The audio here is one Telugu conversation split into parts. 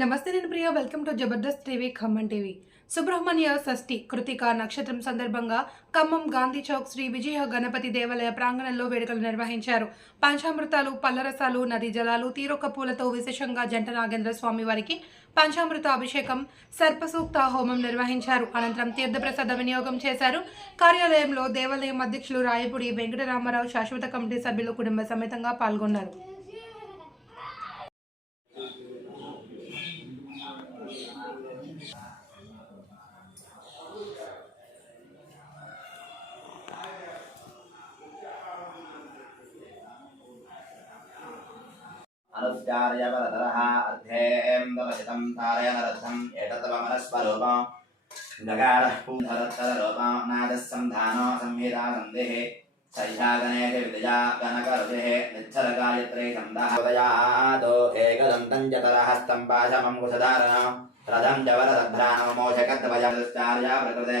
నమస్తే నేను Priya. Welcome to Jabardasth TV Khammam TV Subrahmanya Shashti Krittika నక్షత్రం సందర్భంగా ఖమ్మం గాంధీ చౌక్ శ్రీ విజయ గణపతి దేవాలయ ప్రాంగణంలో వేడుకలు నిర్వహించారు. పంచామృతాలు పల్లరసాలు నదీ జలాలు తీరొక్క పూలతో విశేషంగా జంట నాగేంద్ర స్వామి వారికి పంచామృత అభిషేకం సర్పసూక్త హోమం నిర్వహించారు. అనంతరం తీర్థప్రసాద వినియోగం చేశారు. కార్యాలయంలో దేవాలయం అధ్యక్షులు రాయపూడి వెంకటరామారావు శాశ్వత కమిటీ సభ్యులు కుటుంబ సమేతంగా పాల్గొన్నారు. उपचार्यवरतरः अर्धेन्दमहितं तारयनरद्धम् एतत्वमनस्वरूपम् गकारः पूर्धरत्तररूपम् नादः सन्धानो संहितानन्देः सह्यागणेति विदया गणकरुतेः निच्छलगायत्रे छन्दोदयादो एकदन्तं जतरहस्तं पाशमङ्कुशधारणम् रथं च वरदभ्राणो मोषकद्वयश्चार्या प्रकृते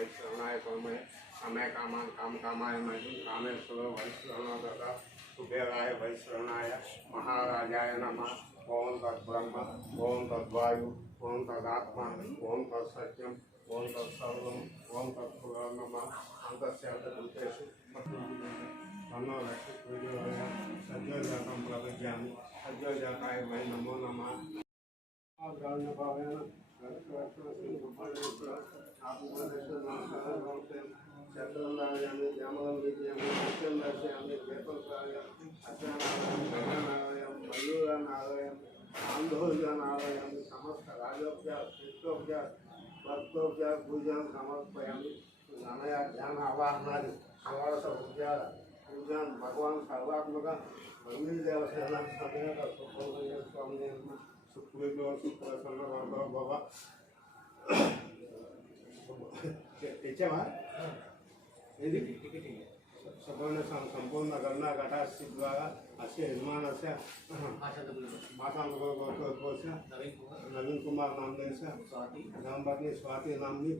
मे सौम्य समय काम काम कामाय मजूम कामे सुलो वैश्वनादा सुबेराय वैश्वनाय महाराजाय नम। ओं तद्ब्रह्म ओं तद्वायु ओं तदात्मा ओं तत्सत्यम ओं तत्सर्वम ओं तत्फुल नम। अन्तस्यान्तभूतेषु नमो लक्ष्मीपूजय सज्जोजातं नमो नम। గ్రామీణ భావేన చెట్లందాయాన్ని జామలం బీజయాన్ని నిత్యం రాశయాన్ని దీపంసాయం అజ్ఞానాలయం మల్లూరనాలయం ఆందోళనాలయం సమస్త రాజోభ్యాస్ కృష్ణోభ్యాస్ భక్తోభ్యాస్ పూజాం ధ్యాన అవాహనాది షోడశ ఉద్యాల పూజాన్ భగవాన్ సర్వాత్మక మంగళదేవసేన స్వామి సుప్రీతో సుప్రసన్న వర్గ బాబా తెచ్చావా ఏది సగుణ సంపూర్ణ గణ ఘటాస్తి ద్వారా అస్య యజమానస్య మాతాంగోత్సవ నవీన్ కుమార్ నామ్నేస్య ధర్మపత్ని స్వాతి నామ్ని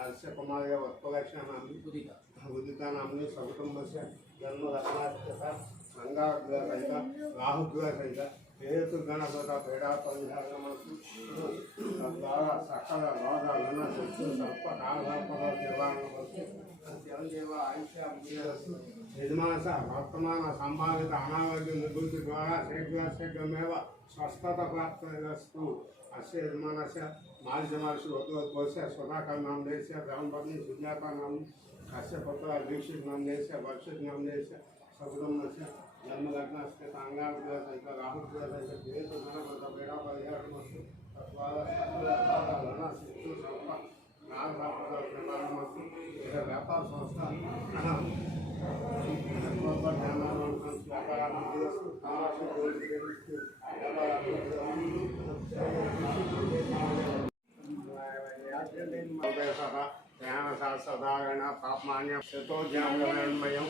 అస్య కుమార్య వత్పలక్ష నామ్ని ఉదిత నామ్ని సకుటుంబస్య జన్మ రత్నాస్య సంగాగ్రహ సహిత రాహుగ్రహ సహిత హేతు గణపత పేడా పరిహారమస్తు తద్వారా సకల రోగాలను శత్రు సర్ప కాలసర్పద నివారణమస్తు చిరంజీవ ఆయుష్యాస్తు యజమానస వర్తమాన సంభావిత అనారోగ్య నివృత్తి ద్వారా శీఘ్ర శీఘ్రమేవ స్వస్థత ప్రాప్తస్తు అస్య యజమానస్య మాల్యమహర్షి ఉద్యోగోస్య సుధాకర్ దేశ బ్రహ్మపత్ని సుజాత నామ అస్య పుత్ర దీక్షిత్ నామదేశ్య వర్షిత్ ಜನ್ಮಲಗ್ನಂಗಾರ್ಗ ಸಹಿತ ರಾಹುರ್ಗ ಸಹಿತ ದ್ವೇಷ ಗಣಪದ ಬೇಡ ಪರಿಹಾರ ಮತ್ತು ತತ್ವಾದ ಶಿಸ್ತು ಶ್ರಮ ನಾಗರಾಪದ ಪ್ರಕಾರ ಮತ್ತು ಇದರ ವ್ಯಾಪಾರ ಸಂಸ್ಥೆ ವ್ಯಾಪಾರ ವ್ಯಾಪಾರ सदागण पापमा शतो ज्ञानमयं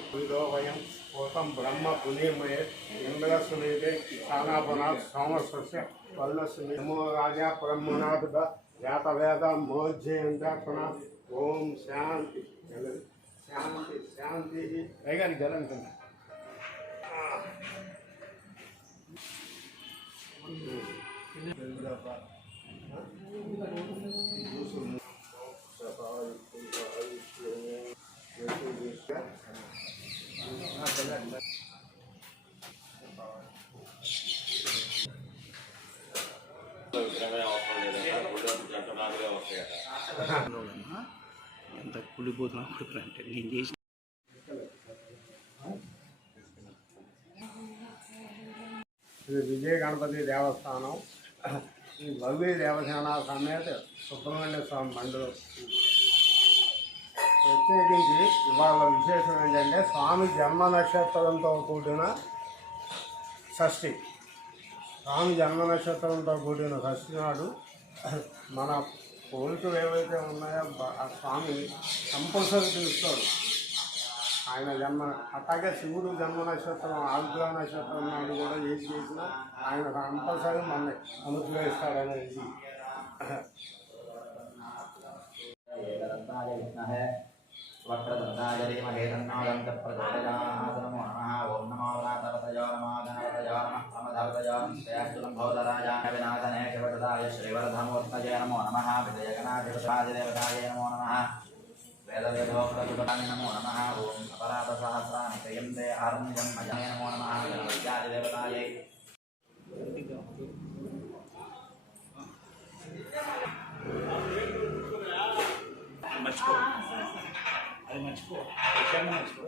ब्रह्म पुण्यमये इंद्र सुनीते सानापनाथ सोमस्य पल्ल नमो राजा ब्रह्मनाथ जातवेद मोज्जयंत ओम शांति शांति शांति ही కుళ్ళిపోతున్నా కొడుకులు అంటే నేను చేసిన శ్రీ విజయ గణపతి దేవస్థానం ఈ భవ్య దేవసేన సమేత సుబ్రహ్మణ్య స్వామి మండలం. ప్రత్యేకించి ఇవాళ విశేషం ఏంటంటే స్వామి జన్మ నక్షత్రంతో కూడిన షష్ఠి. స్వామి జన్మ నక్షత్రంతో కూడిన షష్ఠి నాడు మన కోరికలు ఏవైతే ఉన్నాయో ఆ స్వామి కంపల్సరీ పిలుస్తాడు. ఆయన జన్మ అట్లాగే శివుడు జన్మ నక్షత్రం ఆరుద్ర నక్షత్రం నాడు కూడా ఏది చేసినా ఆయన కంపల్సరీ మన అనుగ్రహిస్తాడనేది ఏకదంతాయ విద్మహే వక్రదంతాయ శ్రీవరధమూర్తయే నమో నమః విజయగణాధిపతాయ దేవతాయ నమో నమః వేదవేదోక్తపుటాయ నమో నమః ఓం అపరాధ సహస్రాని క్రియంతే ఆరంజం అజాయ నమో నమః విద్యాయ దేవతాయై మర్చిపో అది మర్చిపో విషయాన్ని మర్చిపో